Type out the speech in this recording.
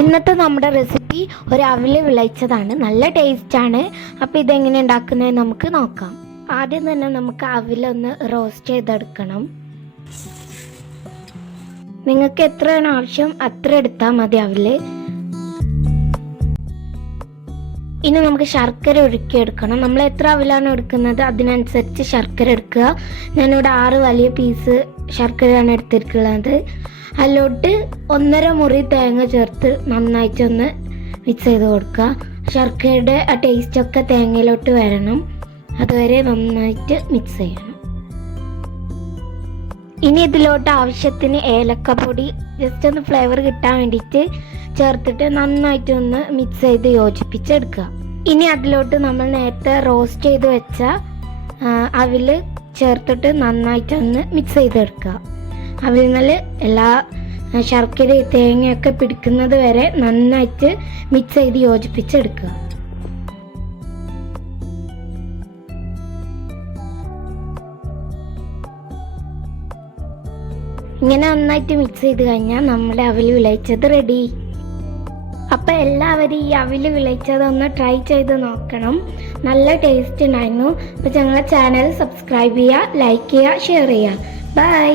ഇന്നത്തെ നമ്മുടെ റെസിപ്പി ഒരു അവിൽ വിളയിച്ചതാണ്. നല്ല ടേസ്റ്റാണ്. അപ്പോൾ ഇതെങ്ങനെ ഉണ്ടാക്കുന്നത് നമുക്ക് നോക്കാം. ആദ്യം തന്നെ നമുക്ക് അവിലൊന്ന് റോസ്റ്റ് ചെയ്തെടുക്കണം. നിങ്ങൾക്ക് എത്രയാണ് ആവശ്യം അത്ര എടുത്താൽ മതി അവില്. ഇനി നമുക്ക് ശർക്കര എടുക്കണം. നമ്മൾ എത്ര അവിലാണ് എടുക്കുന്നത് അതിനനുസരിച്ച് ശർക്കര എടുക്കുക. ഞാനിവിടെ 6 വലിയ പീസ് ശർക്കരയാണ് എടുത്തിരിക്കുന്നത്. അതിലോട്ട് 1.5 മുറി തേങ്ങ ചേർത്ത് നന്നായിട്ടൊന്ന് മിക്സ് ചെയ്ത് കൊടുക്കുക. ശർക്കരയുടെ ആ ടേസ്റ്റൊക്കെ തേങ്ങയിലോട്ട് വരണം. അതുവരെ നന്നായിട്ട് മിക്സ് ചെയ്യണം. ഇനി ഇതിലോട്ട് ആവശ്യത്തിന് ഏലക്കപ്പൊടി ജസ്റ്റ് ഒന്ന് ഫ്ലേവർ കിട്ടാൻ വേണ്ടിയിട്ട് ചേർത്തിട്ട് നന്നായിട്ടൊന്ന് മിക്സ് ചെയ്ത് യോജിപ്പിച്ചെടുക്കുക. ഇനി അതിലോട്ട് നമ്മൾ നേരത്തെ റോസ്റ്റ് ചെയ്ത് വെച്ച അവില് ചേർത്തിട്ട് നന്നായിട്ടൊന്ന് മിക്സ് ചെയ്തെടുക്കുക. അവിൽ എല്ലാ ശർക്കര തേങ്ങയൊക്കെ പിടിക്കുന്നത് വരെ നന്നായിട്ട് മിക്സ് ചെയ്ത് യോജിപ്പിച്ചെടുക്കുക. ഇങ്ങനെ നന്നായിട്ട് മിക്സ് ചെയ്ത് കഴിഞ്ഞാൽ നമ്മുടെ അവിൽ വിളയിച്ചത് റെഡി. അപ്പോൾ എല്ലാവരും ഈ അവിൽ വിളയിച്ചതൊന്ന് ട്രൈ ചെയ്ത് നോക്കണം. നല്ല ടേസ്റ്റ് ഉണ്ടായിരുന്നു. അപ്പോൾ ഞങ്ങളുടെ ചാനൽ സബ്സ്ക്രൈബ് ചെയ്യുക, ലൈക്ക് ചെയ്യുക, ഷെയർ ചെയ്യുക. ബൈ.